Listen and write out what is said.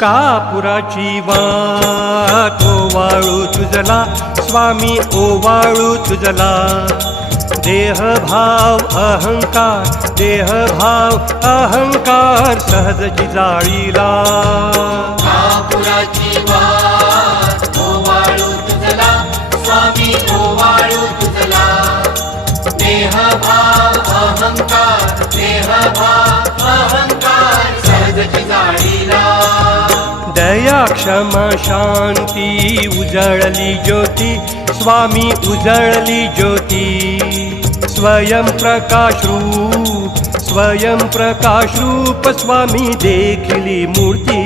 कापुराची वाट ओवाळू तुझला स्वामी ओवाळू तुझला देहभाव अहंकार सहजची जाळीला कापुराची वाट ओवाळू तुझला स्वामी ओवाळू तुझला देहभाव अहंकार सहजची जाळीला दया क्षमा शांती उजळली ज्योती स्वामी उजळली ज्योती स्वयं प्रकाश रूप स्वामी देखली मूर्ती